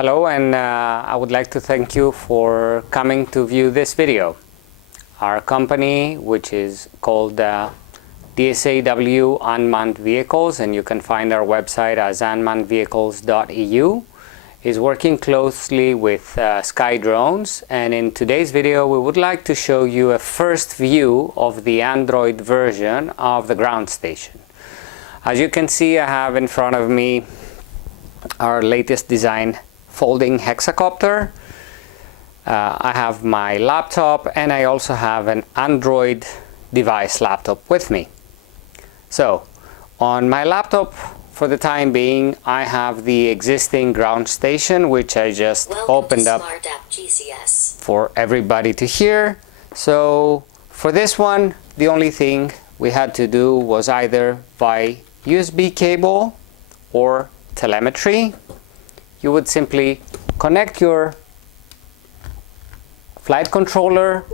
Hello, and I would like to thank you for coming to view this video. Our company, which is called DSAW Unmanned Vehicles, and you can find our website as unmannedvehicles.eu, is working closely with Sky Drones, and in today's video we would like to show you a first view of the Android version of the ground station. As you can see, I have in front of me our latest design folding hexacopter. I have my laptop, and I also have an Android device laptop with me. So on my laptop, for the time being, I have the existing ground station, which I just opened up for everybody to hear. So for this one, the only thing we had to do was either by USB cable or telemetry. You would simply connect your flight controller.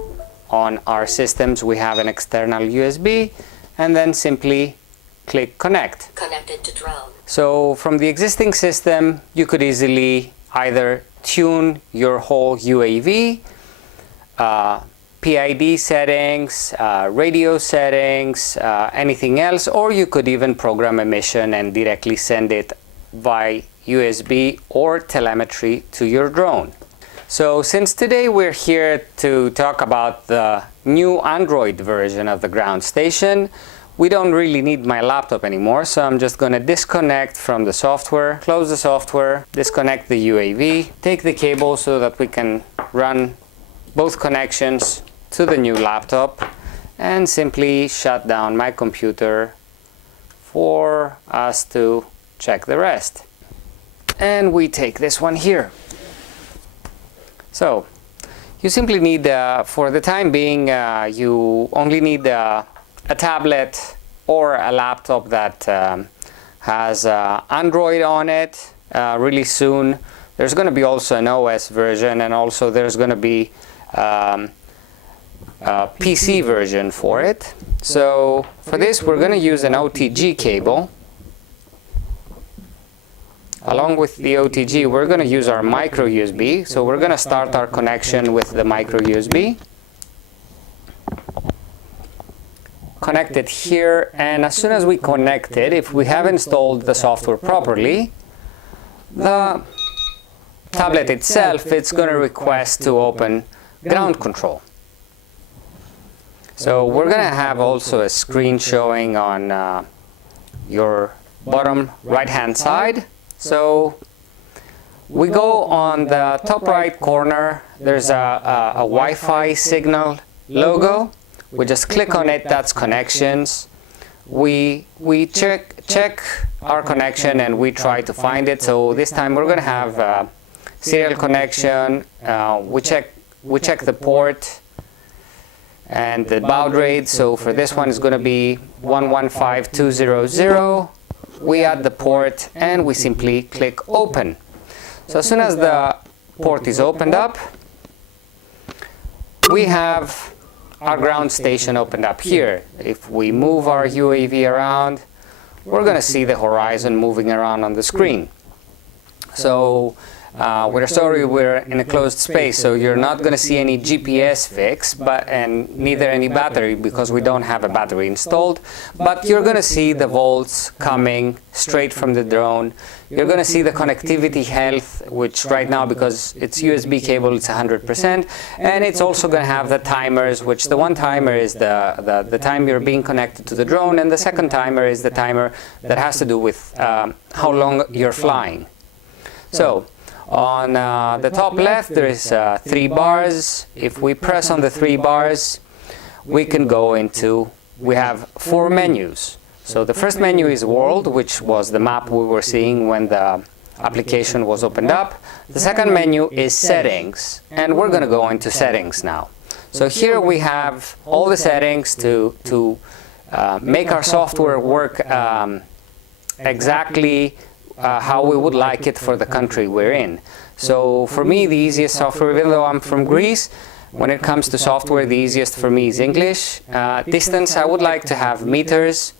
On our systems we have an external USB, and then simply click connect. Connected to drone. So from the existing system you could easily either tune your whole UAV, PID settings, radio settings, anything else, or you could even program a mission and directly send it by USB or telemetry to your drone. So since today we're here to talk about the new Android version of the ground station, we don't really need my laptop anymore, so I'm just going to disconnect from the software, close the software, disconnect the UAV, take the cable so that we can run both connections to the new laptop, and simply shut down my computer for us to check the rest. And we take this one here. So you simply need, for the time being, you only need a tablet or a laptop that has Android on it. Really soon there's going to be also an OS version, and also there's going to be a PC version for it. So for this we're going to use an OTG cable. Along with the OTG, we're going to use our micro USB. So we're going to start our connection with the micro USB. Connect it here, and as soon as we connect it, if we have installed the software properly, the tablet itself, it's going to request to open ground control. So we're going to have also a screen showing on your bottom right hand side. So we go on the top right corner, there's a Wi-Fi signal logo. We just click on it, that's connections. We check our connection and we try to find it. So this time we're going to have serial connection. We check the port and the baud rate. So for this one it's going to be 115200. We add the port and we simply click open. So as soon as the port is opened up, we have our ground station opened up here. If we move our UAV around, we're going to see the horizon moving around on the screen. So we're sorry we're in a closed space, so you're not going to see any GPS fix, and neither any battery, because we don't have a battery installed, but you're going to see the volts coming straight from the drone. You're going to see the connectivity health, which right now, because it's USB cable, it's 100%, and it's also going to have the timers, which the one timer is the time you're being connected to the drone, and the second timer is the timer that has to do with how long you're flying. So on the top left there is 3 bars. If we press on the 3 bars, we can go into, we have 4 menus. So the first menu is world, which was the map we were seeing when the application was opened up. The second menu is settings, and we're going to go into settings now. So here we have all the settings to make our software work exactly how we would like it for the country we're in. So for me, the easiest software, even though I'm from Greece, when it comes to software, the easiest for me is English. Distance, I would like to have meters.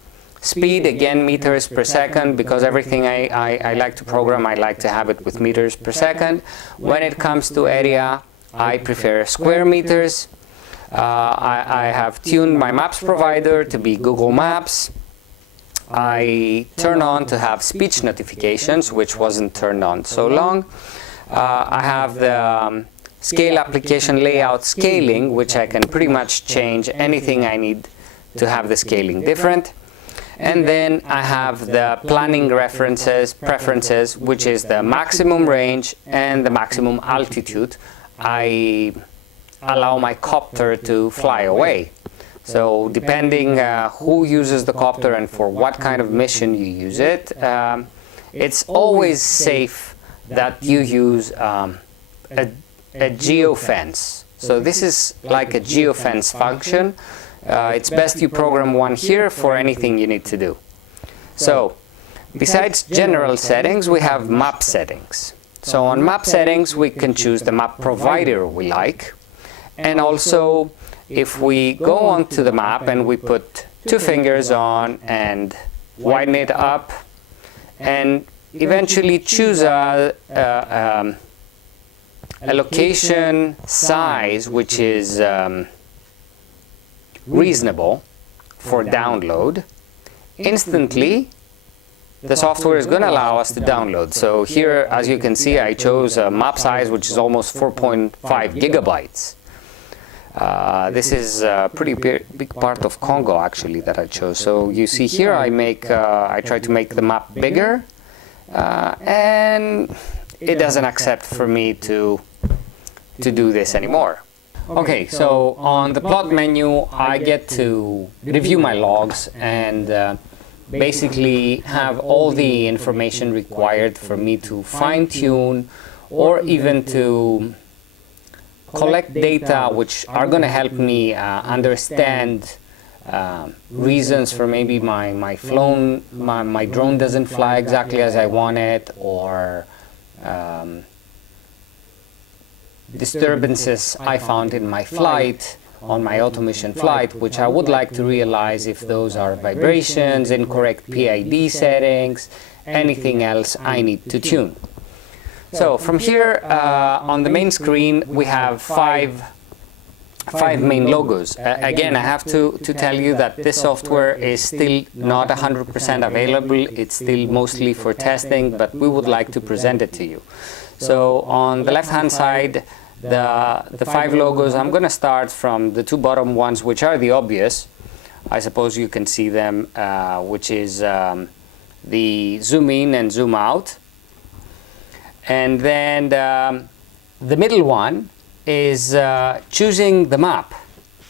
Speed, again, meters per second, because everything I like to program, I like to have it with meters per second. When it comes to area, I prefer square meters. I have tuned my maps provider to be Google Maps. I turn on to have speech notifications, which wasn't turned on so long. I have the scale application layout scaling, which I can pretty much change anything I need to have the scaling different. And then I have the planning preferences, which is the maximum range and the maximum altitude. I allow my copter to fly away. So depending who uses the copter and for what kind of mission you use it, it's always safe that you use a geofence. So this is like a geofence function. It's best you program one here for anything you need to do. So besides general settings, we have map settings. So on map settings, we can choose the map provider we like. And also, if we go onto the map and we put two fingers on and widen it up and eventually choose a location size which is reasonable for download, instantly the software is going to allow us to download. So here, as you can see, I chose a map size which is almost 4.5 gigabytes. This is a pretty big part of Congo actually that I chose. So you see here I try to make the map bigger and it doesn't accept for me to do this anymore. Okay, so on the plot menu I get to review my logs and basically have all the information required for me to fine-tune or even to collect data which are going to help me understand reasons for maybe my drone doesn't fly exactly as I want it, or disturbances I found in my flight, on my auto mission flight, which I would like to realize if those are vibrations, incorrect PID settings, anything else I need to tune. So from here on the main screen we have five main logos. Again, I have to tell you that this software is still not 100% available. It's still mostly for testing, but we would like to present it to you. So on the left hand side, the five logos, I'm going to start from the two bottom ones, which are the obvious. I suppose you can see them, which is the zoom in and zoom out. And then the middle one is choosing the map.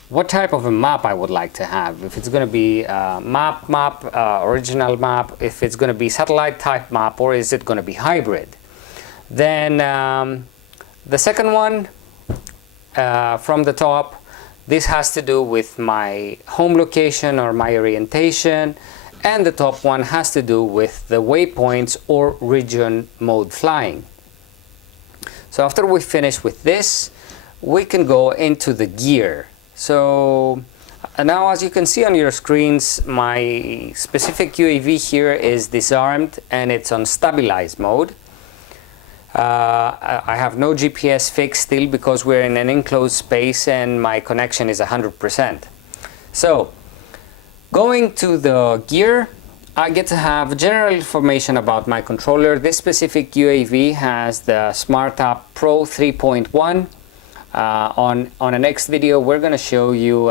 What type of a map I would like to have. If it's going to be original map, if it's going to be satellite type map, or is it going to be hybrid. Then the second one from the top, this has to do with my home location or my orientation, and the top one has to do with the waypoints or region mode flying. So after we finish with this, we can go into the gear. So now, as you can see on your screens, my specific UAV here is disarmed and it's on stabilized mode. I have no GPS fix still because we're in an enclosed space and my connection is 100%. So going to the gear, I get to have general information about my controller. This specific UAV has the SmartApp Pro 3.1. On a next video, we're going to show you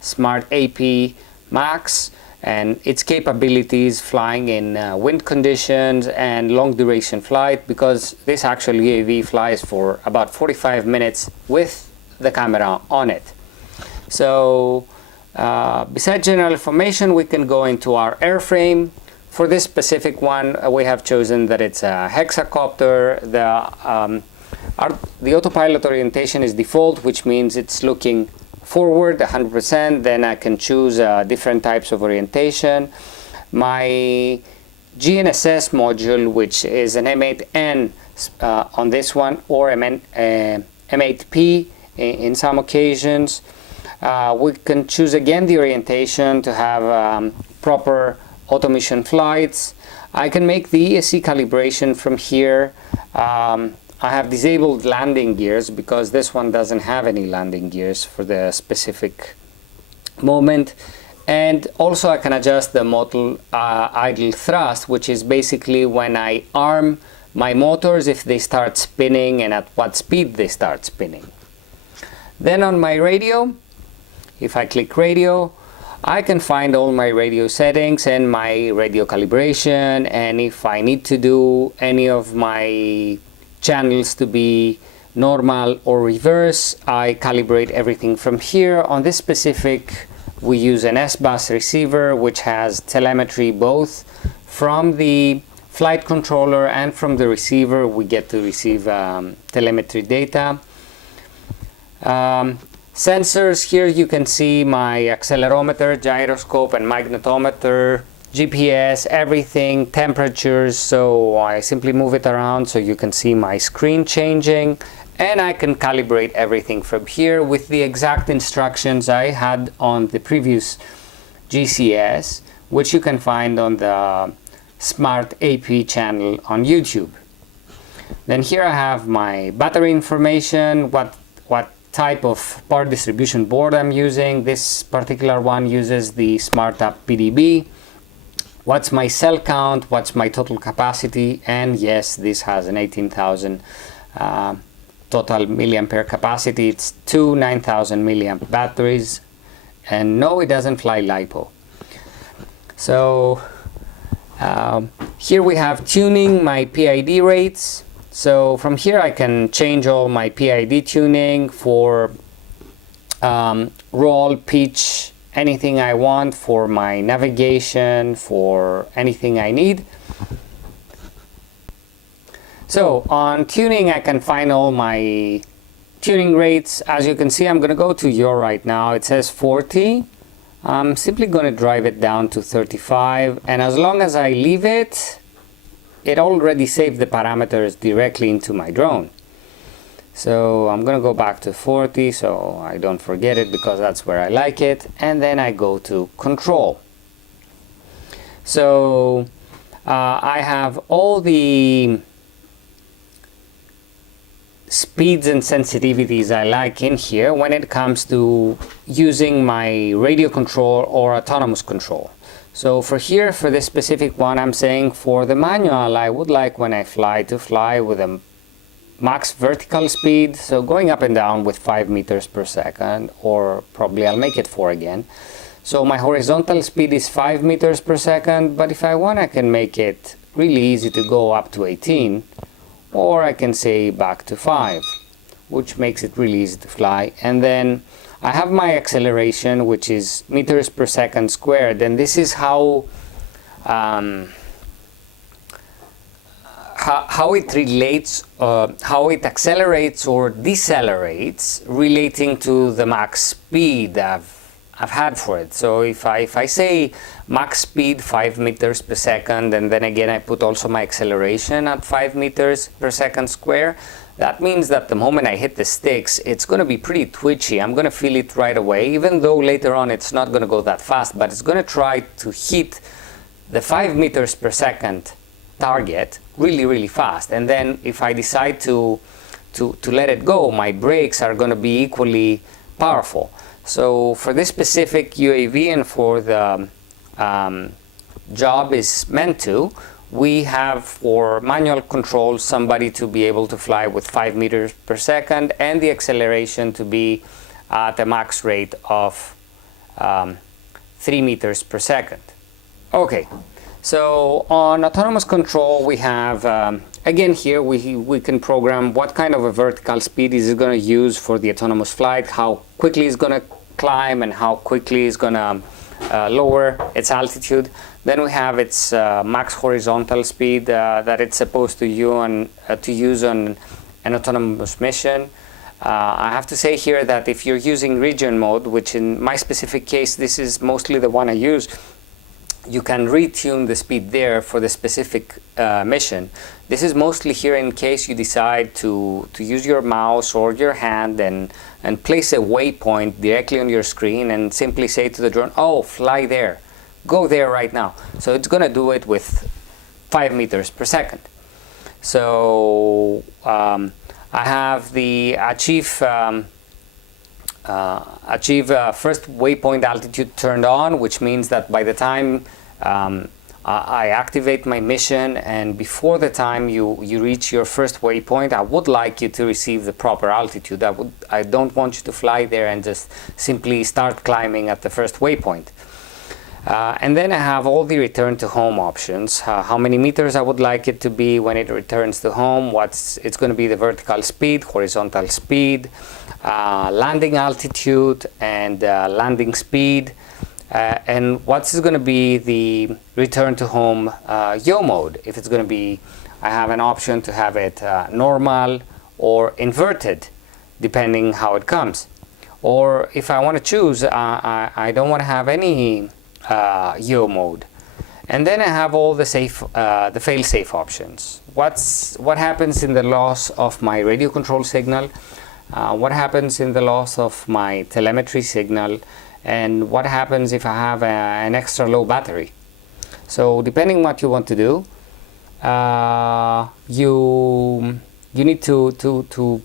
Smart AP Max and its capabilities flying in wind conditions and long duration flight, because this actual UAV flies for about 45 minutes with the camera on it. So besides general information, we can go into our airframe. For this specific one, we have chosen that it's a hexacopter. The autopilot orientation is default, which means it's looking forward 100%. Then I can choose different types of orientation. My GNSS module, which is an M8N on this one, or M8P in some occasions. We can choose again the orientation to have proper auto mission flights. I can make the ESC calibration from here. I have disabled landing gears because this one doesn't have any landing gears for the specific moment. And also I can adjust the motor idle thrust, which is basically when I arm my motors if they start spinning and at what speed they start spinning. Then on my radio, if I click radio, I can find all my radio settings and my radio calibration, and if I need to do any of my channels to be normal or reverse, I calibrate everything from here. On this specific, we use an S-Bus receiver which has telemetry both from the flight controller and from the receiver. We get to receive telemetry data. Sensors, here you can see my accelerometer, gyroscope and magnetometer, GPS, everything, temperatures, so I simply move it around so you can see my screen changing, and I can calibrate everything from here with the exact instructions I had on the previous GCS, which you can find on the Smart AP channel on YouTube. Then here I have my battery information, what type of power distribution board I'm using. This particular one uses the SmartUp PDB. What's my cell count, what's my total capacity, and yes, this has an 18,000 total milliampere capacity. It's two 9,000 milliamp batteries, and no, it doesn't fly LiPo. So here we have tuning my PID rates. So from here I can change all my PID tuning for roll, pitch, anything I want, for my navigation, for anything I need. So on tuning I can find all my tuning rates. As you can see, I'm going to go to yaw right now. It says 40. I'm simply going to drive it down to 35, and as long as I leave it, it already saved the parameters directly into my drone. So I'm going to go back to 40 so I don't forget it, because that's where I like it, and then I go to control. So I have all the speeds and sensitivities I like in here when it comes to using my radio control or autonomous control. So for here, for this specific one, I'm saying for the manual, I would like when I fly to fly with a max vertical speed, so going up and down with 5 meters per second, or probably I'll make it 4 again. So my horizontal speed is 5 meters per second, but if I want, I can make it really easy to go up to 18, or I can say back to 5, which makes it really easy to fly. And then I have my acceleration, which is meters per second squared, and this is how it relates, how it accelerates or decelerates, relating to the max speed I've had for it. So if I say max speed 5 meters per second, and then again I put also my acceleration at 5 meters per second square, that means that the moment I hit the sticks, it's going to be pretty twitchy. I'm going to feel it right away, even though later on it's not going to go that fast, but it's going to try to hit the 5 meters per second target really, really fast. And then if I decide to let it go, my brakes are going to be equally powerful. So for this specific UAV and for the job is meant to, we have for manual control somebody to be able to fly with 5 meters per second and the acceleration to be at a max rate of 3 meters per second. Okay, so on autonomous control we have, again here we can program what kind of a vertical speed is it going to use for the autonomous flight, how quickly it's going to climb and how quickly it's going to lower its altitude. Then we have its max horizontal speed that it's supposed to use on an autonomous mission. I have to say here that if you're using region mode, which in my specific case this is mostly the one I use, you can retune the speed there for the specific mission. This is mostly here in case you decide to use your mouse or your hand and place a waypoint directly on your screen and simply say to the drone, oh, fly there, go there right now. So it's going to do it with 5 meters per second. So I have the achieve first waypoint altitude turned on, which means that by the time I activate my mission and before the time you reach your first waypoint, I would like you to receive the proper altitude. I don't want you to fly there and just simply start climbing at the first waypoint. And then I have all the return to home options, how many meters I would like it to be when it returns to home, it's going to be the vertical speed, horizontal speed, landing altitude, and landing speed, and what's going to be the return to home yaw mode. If it's going to be, I have an option to have it normal or inverted, depending how it comes. Or if I want to choose, I don't want to have any yaw mode. And then I have all the fail-safe options. What happens in the loss of my radio control signal? What happens in the loss of my telemetry signal? And what happens if I have an extra low battery? So depending what you want to do, you need to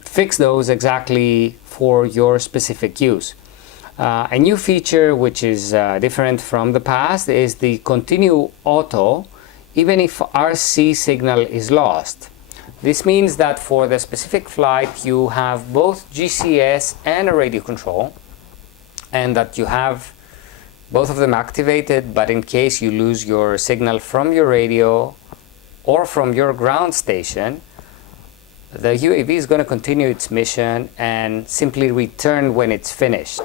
fix those exactly for your specific use. A new feature which is different from the past is the continue auto even if RC signal is lost. This means that for the specific flight you have both GCS and a radio control, and that you have both of them activated, but in case you lose your signal from your radio or from your ground station, the UAV is going to continue its mission and simply return when it's finished,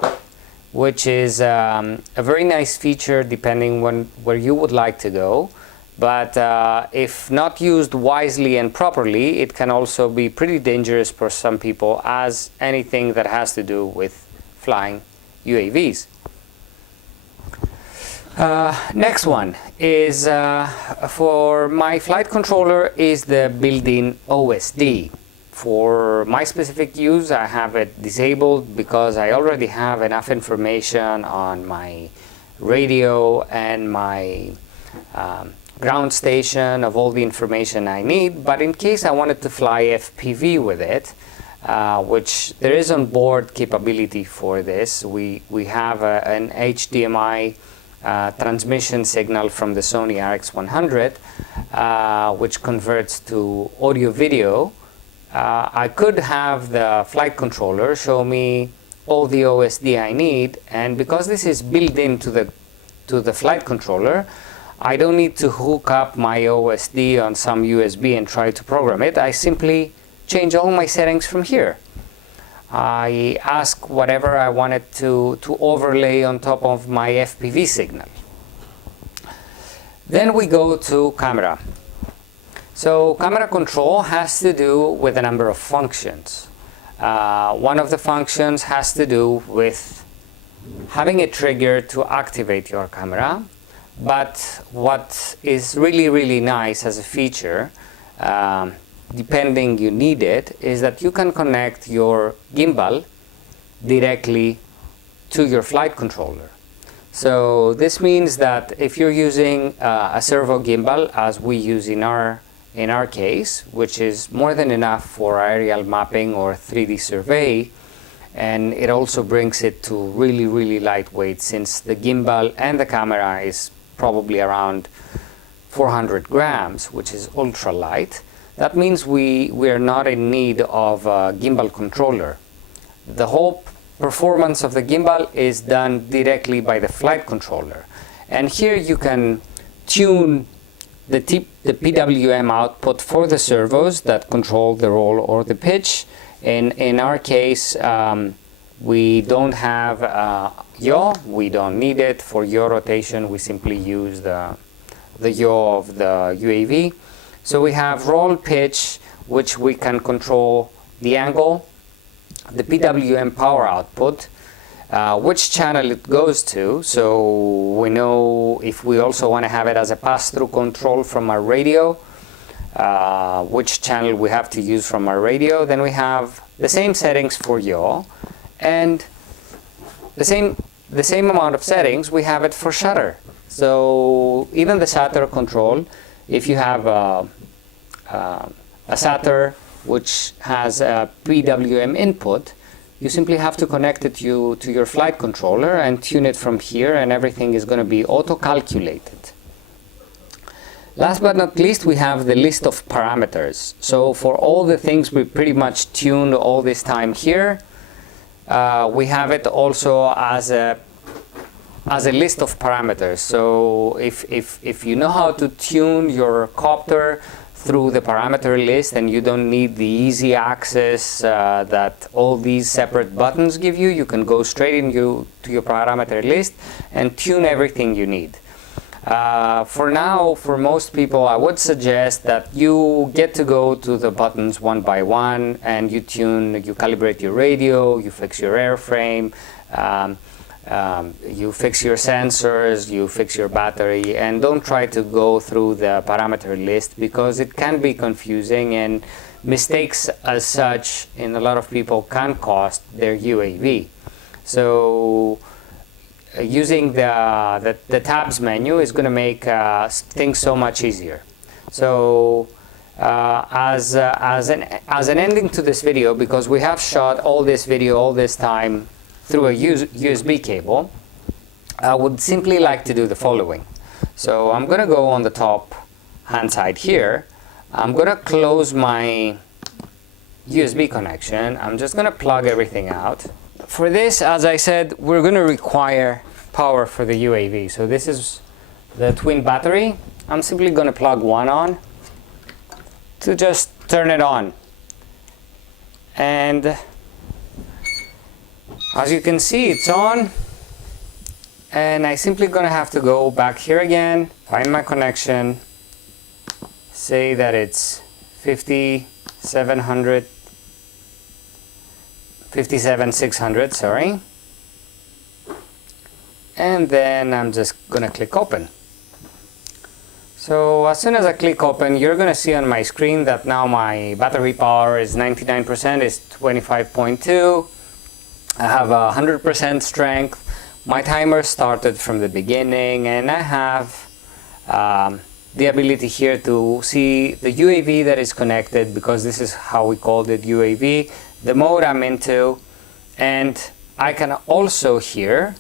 which is a very nice feature depending on where you would like to go. But if not used wisely and properly, it can also be pretty dangerous for some people, as anything that has to do with flying UAVs. Next one is for my flight controller is the built-in OSD. For my specific use, I have it disabled because I already have enough information on my radio and my ground station of all the information I need. But in case I wanted to fly FPV with it, which there is on board capability for this, we have an HDMI transmission signal from the Sony RX100, which converts to audio video. I could have the flight controller show me all the OSD I need, and because this is built into the flight controller, I don't need to hook up my OSD on some USB and try to program it. I simply change all my settings from here. I ask whatever I wanted to overlay on top of my FPV signal. Then we go to camera. So camera control has to do with a number of functions. One of the functions has to do with having a trigger to activate your camera. But what is really, really nice as a feature, depending you need it, is that you can connect your gimbal directly to your flight controller. So this means that if you're using a servo gimbal, as we use in our case, which is more than enough for aerial mapping or 3D survey, and it also brings it to really, really lightweight, since the gimbal and the camera is probably around 400 grams, which is ultra light. That means we are not in need of a gimbal controller. The whole performance of the gimbal is done directly by the flight controller. And here you can tune the PWM output for the servos that control the roll or the pitch. In our case, we don't have yaw. We don't need it for yaw rotation. We simply use the yaw of the UAV. So we have roll pitch, which we can control the angle, the PWM power output, which channel it goes to, so we know if we also want to have it as a pass-through control from our radio, which channel we have to use from our radio. Then we have the same settings for yaw, and the same amount of settings we have it for shutter. So even the shutter control, if you have a shutter which has a PWM input, you simply have to connect it to your flight controller and tune it from here, and everything is going to be auto-calculated. Last but not least, we have the list of parameters. So for all the things we pretty much tuned all this time here, we have it also as a list of parameters. So if you know how to tune your copter through the parameter list, and you don't need the easy access that all these separate buttons give you, you can go straight into your parameter list and tune everything you need. For now, for most people, I would suggest that you get to go to the buttons one by one, and you calibrate your radio, you fix your airframe, you fix your sensors, you fix your battery, and don't try to go through the parameter list, because it can be confusing, and mistakes as such in a lot of people can cost their UAV. So using the tabs menu is going to make things so much easier. So as an ending to this video, because we have shot all this video all this time through a USB cable, I would simply like to do the following. So I'm going to go on the top hand side here. I'm going to close my USB connection. I'm just going to plug everything out. For this, as I said, we're going to require power for the UAV. So this is the twin battery. I'm simply going to plug one on to just turn it on. And as you can see, it's on, and I simply gonna have to go back here again, find my connection, say that it's 57600, sorry, and then I'm just gonna click open. So as soon as I click open, you're gonna see on my screen that now my battery power is 99%, is 25.2. I have 100% strength. My timer started from the beginning, and I have the ability here to see the UAV that is connected, because this is how we called it, UAV, the mode I'm into, and I can also here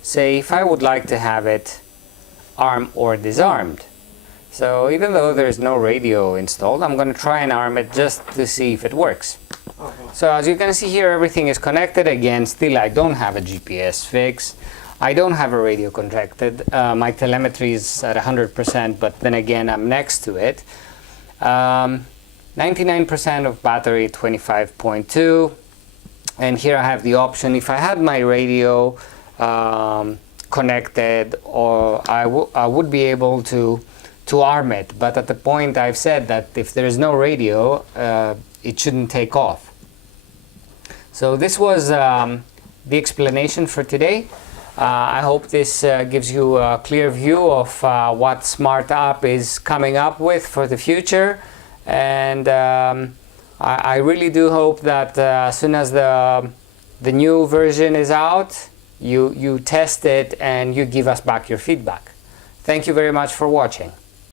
say if I would like to have it armed or disarmed. So even though there's no radio installed, I'm going to try and arm it just to see if it works. So as you can see here, everything is connected. Again, still I don't have a GPS fix. I don't have a radio connected. My telemetry is at 100%, but then again, I'm next to it. 99% of battery, 25.2. And here I have the option, if I had my radio connected, or I would be able to arm it. But at the point I've said that if there is no radio, it shouldn't take off. So this was the explanation for today. I hope this gives you a clear view of what SmartUp is coming up with for the future, and I really do hope that as soon as the new version is out, you test it and you give us back your feedback. Thank you very much for watching.